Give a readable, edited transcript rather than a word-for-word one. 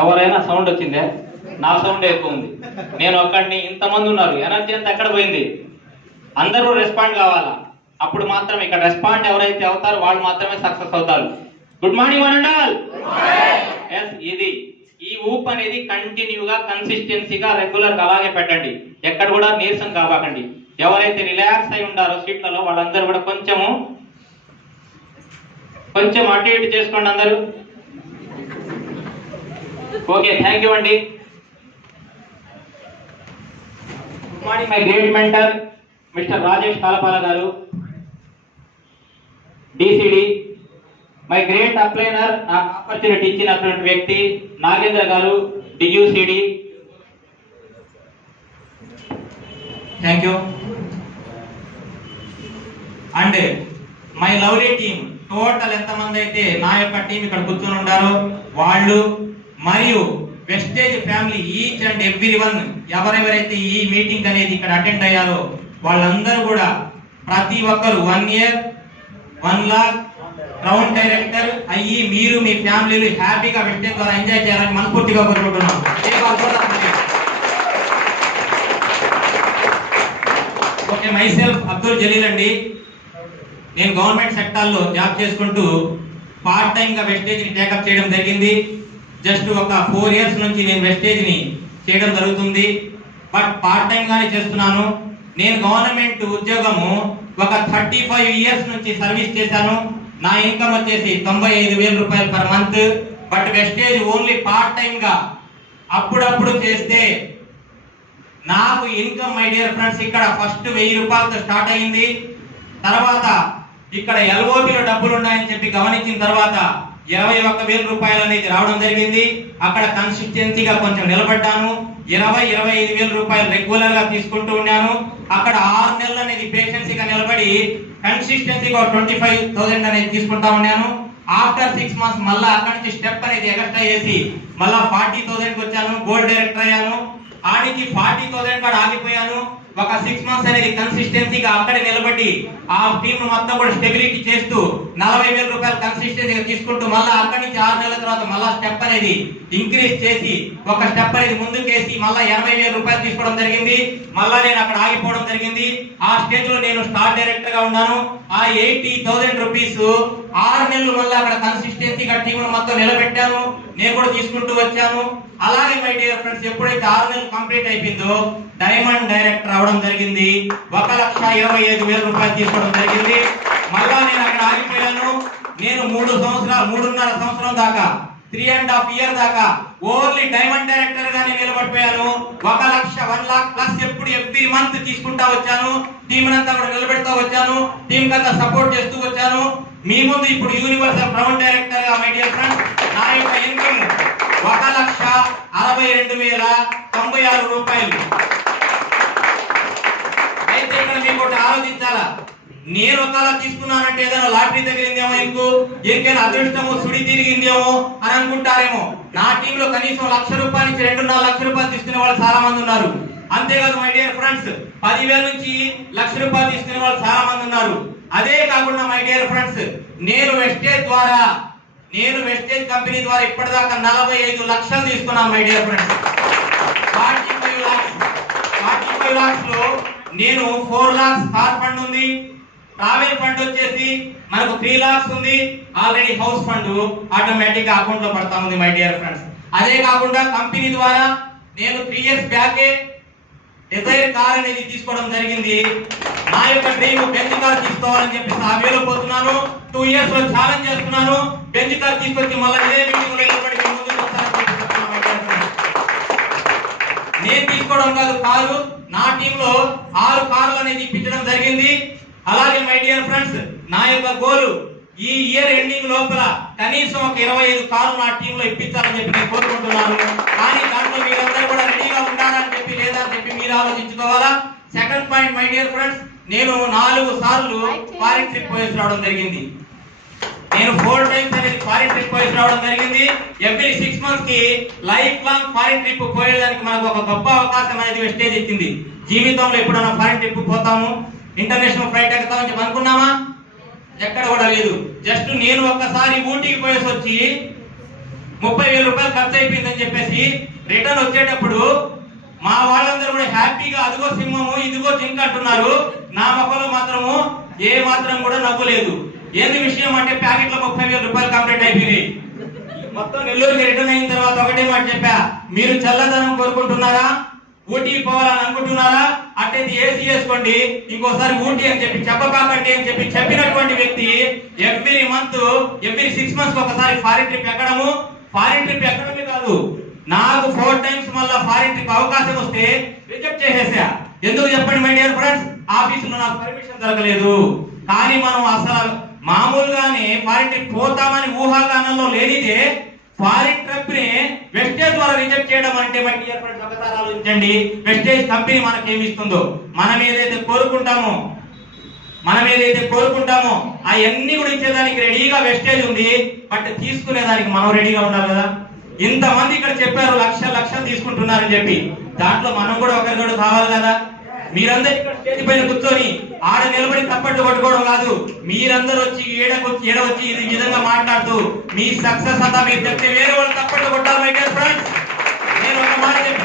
ఎవరైనా సౌండ్ వచ్చిందే? నా సౌండ్ ఎక్కువ ఉంది. నేను ఒక్కడిని, ఇంతమంది ఉన్నారు, ఎనర్జీ అంతా ఎక్కడ పోయింది? అందరూ రెస్పాండ్ కావాలా, అప్పుడు మాత్రం ఇక్కడ రెస్పాండ్ ఎవరైతే అవుతారో వాళ్ళు మాత్రమే సక్సెస్ అవుతారు. Good morning one and all. ఇది ఈ ఊప్ అనేది కంటిన్యూగా కన్సిస్టెన్సీగా రెగ్యులర్ గా అలాగే పెట్టండి. ఎక్కడ కూడా నీరసం కావాకండి. ఎవరైతే రిలాక్స్ అయి ఉండారో సీట్లలో వాళ్ళందరూ కూడా కొంచెం అటు ఇటు చేసుకోండి అందరూ. ఓకే, థ్యాంక్ యూ అండి. Good morning my great mentor mister Rajesh Kalapala garu, DCD. My great అప్లైనర్, నాకు ఆపర్చునిటీ ఇచ్చినటువంటి వ్యక్తి Nagendra garu, DUCD. Thank you. And my lovely team, total ఎంతమంది అయితే నా యొక్క టీం ఇక్కడ కూర్చొని ఉండారో వాళ్ళు, మరియు vestige family each and every one, ఎవరెవరైతే ఈ మీటింగ్ అనేది ఇక్కడ అటెండ్ అయ్యారో వాళ్ళందరూ కూడా ప్రతి ఒక్కరు 1 year 1 lakh రౌండ్ డైరెక్టర్ అయ్యి మీరు మీ ఫ్యామిలీలు హ్యాపీగా వెస్టేజ్ ద్వారా ఎంజాయ్ చేయాలని మనస్ఫూర్తిగా కోరుకుంటున్నాం. Okay, myself Abdul Jaleel అండి. నేను గవర్నమెంట్ సెక్టార్లో జాబ్ చేసుకుంటూ పార్ట్ టైం గా వెస్టేజ్ ని టేకప్ చేయడం జరిగింది. జస్ట్ ఒక 4 years నుంచి నేను వెస్టేజ్ ని చేయడం జరుగుతుంది. బట్ పార్ట్ టైం గానే చేస్తున్నాను. నేను గవర్నమెంట్ ఉద్యోగము ఒక 35 years నుంచి సర్వీస్ చేశాను. నా ఇన్కమ్ వచ్చేసి 95,000 రూపాయలు per month. But vestige only part time గా అప్పుడప్పుడు చేస్తే నాకు ఇన్కమ్, మై డియర్ ఫ్రెండ్స్, ఇక్కడ ఫస్ట్ 1000 రూపాయలతో స్టార్ట్ అయింది. తర్వాత ఇక్కడ ఎల్ఓపిలో డబ్బులు ఉన్నాయని చెప్పి గమనించిన తర్వాత 21,000 రూపాయలు అనేది రావడం జరిగింది. అక్కడ కన్సిస్టెన్సీగా కొంచెం నిలబడ్డాను. 20-25,000 రూపాయలు రెగ్యులర్ గా తీసుకుంటూ ఉన్నాను. అక్కడ 6 నెలలు అనేది పేషెన్సీగా నిలబడి కన్సిస్టెన్సీగా 25,000 అనేది తీసుకుంటా ఉన్నాను. ఆఫ్టర్ 6 months మళ్ళా అక్కడి నుంచి స్టెప్ అనేది ఎక్స్ట్రా చేసి మళ్ళా 40,000 వచ్చాను. గోల్డ్ డైరెక్టర్ అయ్యాను. ఆడికి 40,000 కాడ ఆగిపోయాను. ఒక 6 months అనేది కన్సిస్టెన్సీగా అక్కడే నిలబడి ఆ టీమ్ మొత్తం కూడా స్టెబిలిటీ చేస్తూ 40,000 రూపాయలు కన్సిస్టెన్సీగా తీసుకుంటూ మళ్ళీ అక్కడి నుంచి 6 నెలల తర్వాత మళ్ళా స్టెప్ అనేది ఇంక్రీజ్ చేసి ఒక స్టెప్ అనేది ముందుకేసి మళ్ళీ 80,000 రూపాయలు తీసుకోవడం జరిగింది. మళ్ళా నేను అక్కడ ఆగిపోవడం జరిగింది. ఆ స్టేజ్ లో నేను స్టార్ డైరెక్టర్ గా ఉన్నాను. ఆ 80,000 రూపీస్ 6 నెలలు మళ్ళీ అక్కడ కన్సిస్టెన్సీగా టీమ్ మొత్తం నిలబెట్టాను. నేను కూడా తీసుకుంటూ వచ్చాను. అలాగే మై డియర్ ఫ్రెండ్స్, ఎప్పుడైతే 6 నెలలు కంప్లీట్ అయిపోయిందో డైమండ్ డైరెక్టర్ అవడం జరిగింది. 1,25,000 రూపాయలు తీసుకోవడం జరిగింది. మళ్ళా నేను అక్కడ ఆగిపోయాను. నేను 3.5 సంవత్సరం దాకా 3.5 years దాకా ఓన్లీ డైమండ్ డైరెక్టర్ గా నేను నిలబడిపోయాను. 1 lakh ప్లస్ ఎప్పుడు ఎవ్రీ మంత్ తీసుకుంటా వచ్చాను. టీమ్ అంతా కూడా నిలబెడతా వచ్చాను. టీమ్ కంతా సపోర్ట్ చేస్తూ వచ్చాను. మీ ముందు ఇప్పుడు యూనివర్సల్ రౌండ్ డైరెక్టర్ గా మై డియర్ ఫ్రెండ్స్ నా యొక్క ఇన్కమ్ 1,62,096 రూపాయలు. అయితే ఇక్కడ మీకు ఒకటి ఆలోచించాలా, నేను ఒకలా తీసుకున్నానంటే ఏదైనా లాటరీ తగిలిందేమో, ఇంకేమైనా అదృష్టమో సుడి తిరిగిందేమో అని అనుకుంటారేమో. నా టీంలో కనీసం 1,00,000 రూపాయల నుంచి 2.5 లక్షల రూపాయలు తీసుకునే వాళ్ళు చాలా మంది ఉన్నారు. అంతేకాదు మై డియర్ ఫ్రెండ్స్, 10,000 నుంచి 1,00,000 రూపాయలు తీసుకునే వాళ్ళు చాలా మంది ఉన్నారు. అదే కాకుండా మై డియర్ ఫ్రెండ్స్, నేను వెస్టేజ్ కంపెనీ ద్వారా ఇప్పటిదాకా 45 లక్షలు తీసుకున్నాను మై డియర్ ఫ్రెండ్స్. 45 lakhs లో నేను 4 lakhs కార్ ఫండ్ ఉంది, ట్రావెల్ ఫండ్ వచ్చేసి మనకు 3 lakhs ఉంది. ఆల్రెడీ హౌస్ ఫండ్ ఆటోమేటిక్ గా అకౌంట్ లో పడతా ఉంది మై డియర్ ఫ్రెండ్స్. అదే కాకుండా కంపెనీ ద్వారా నేను 3 years బ్యాకే డిజైర్ కార్ అనేది తీసుకోవడం జరిగింది. నా యొక్క డ్రీమ్ బెంజ్ కార్ తీసుకోవాలని చెప్పి ఆ వేలో పోతున్నాను. 2 years లో ఛాలెంజ్ చేస్తున్నాను. బెంజ్ కార్ తీసుకొచ్చి మళ్ళీ ఇదే మీటింగ్ లో నిలబడి నేను తీసుకోవడం కాదు, కారు నా టీమ్ లో 6 కార్లు అనేది ఇప్పించడం జరిగింది. అలాగే మై డియర్ ఫ్రెండ్స్, నా యొక్క గోల్ ఈ ఇయర్ ఎండింగ్ లోపల కనీసం ఒక 25 కార్లు నా టీమ్ లో ఇప్పించాలని చెప్పి నేను కోరుకుంటున్నాను. కానీ దాంట్లో మీరందరూ కూడా రెడీగా ఉంటారని చెప్పి లేదా అని చెప్పి మీరు ఆలోచించుకోవాలా. Second point my dear friends, నేను 4 సార్లు ఫారిన్ ట్రిప్ పోయేసి రావడం జరిగింది. నేను 4 times అనేది ఫారిన్ ట్రిప్ పోయేసి రావడం జరిగింది. ఎవ్రీ 6 months కి లైఫ్ లాంగ్ ఫారిన్ ట్రిప్ పోయేదానికి మనకు ఒక గొప్ప అవకాశం అనేది వెస్టేజ్ ఇచ్చింది. జీవితంలో ఎప్పుడైనా ఫారిన్ ట్రిప్ పోతాము, ఇంటర్నేషనల్ ఫ్లైట్ ఎక్కుతామని చెప్పి అనుకున్నామా? ఎక్కడ కూడా లేదు. జస్ట్ నేను ఒక్కసారి ఊటీకి పోయేసి వచ్చి 30,000 రూపాయలు ఖర్చు అయిపోయిందని చెప్పేసి రిటర్న్ వచ్చేటప్పుడు మా వాళ్ళందరూ కూడా హ్యాపీగా అదిగో సింహము ఇదిగో జింక అంటున్నారు. నా మొక్కలో మాత్రము ఏ మాత్రం కూడా నవ్వు లేదు. ఏంది విషయం అంటే ప్యాకెట్లో 30,000 రూపాయలు కంప్లీట్ అయిపోయినాయి. మొత్తం నెల్లూరుకి రిటర్న్ అయిన తర్వాత ఒకటే మాట చెప్పా, మీరు చల్లదనం కోరుకుంటున్నారా, ఊటీకి పోవాలని అనుకుంటున్నారా, అట్టయితే ఏసీ వేసుకోండి, ఇంకోసారి ఊటీ అని చెప్పి చెప్పకాకండి అని చెప్పి చెప్పినటువంటి వ్యక్తి ఎవ్రీ మంత్ ఎవ్రీ 6 మంత్స్ ఒకసారి ఫారిన్ ట్రిప్ ఎక్కడము. ఫారిన్ ట్రిప్ ఎక్కడమే కాదు, నాకు 4 టైమ్స్ మళ్ళా ఫారిన్ ట్రిప్ అవకాశం వస్తే రిజెక్ట్ చేసేసా. ఎందుకు చెప్పండి మై డియర్ ఫ్రెండ్స్, ఆఫీసులో నాకు పర్మిషన్ దొరకలేదు. కానీ మనం అసలు మామూలుగానే ఫారిన్ ట్రిప్ పోతామని ఊహాగానంలో లేనిదే ఫారిన్ ట్రిప్ ని వెస్టేజ్ ద్వారా రిజెక్ట్ చేయడం అంటే మై డియర్ ఫ్రెండ్స్ ఒకసారి ఆలోచించండి. వెస్టేజ్ కంపెనీ మనకి ఏమి ఇస్తుందో, మనం ఏదైతే కోరుకుంటామో అవన్నీ కూడా ఇచ్చేదానికి రెడీగా వెస్టేజ్ ఉంది. బట్ తీసుకునేదానికి మనం రెడీగా ఉండాలి కదా. ఇంతమంది ఇక్కడ చెప్పారు లక్షలు తీసుకుంటున్నారని చెప్పి, దాంట్లో మనం కూడా ఒకరికొకరు కావాలి కదా. మీరందరూ ఇక్కడ స్టేజ్ పైన కూర్చొని ఆడ నిలబడి తప్పట్లు కొట్టుకోవడం కాదు, మీరందరూ వచ్చి ఏడవచ్చి ఇది విధంగా మాట్లాడుతూ మీ సక్సెస్ అంతా మీరు చెప్తే వేరే వాళ్ళు తప్పట్లు కొట్టాలి మై డియర్ ఫ్రెండ్స్. నేను ఒక మాట చెప్పి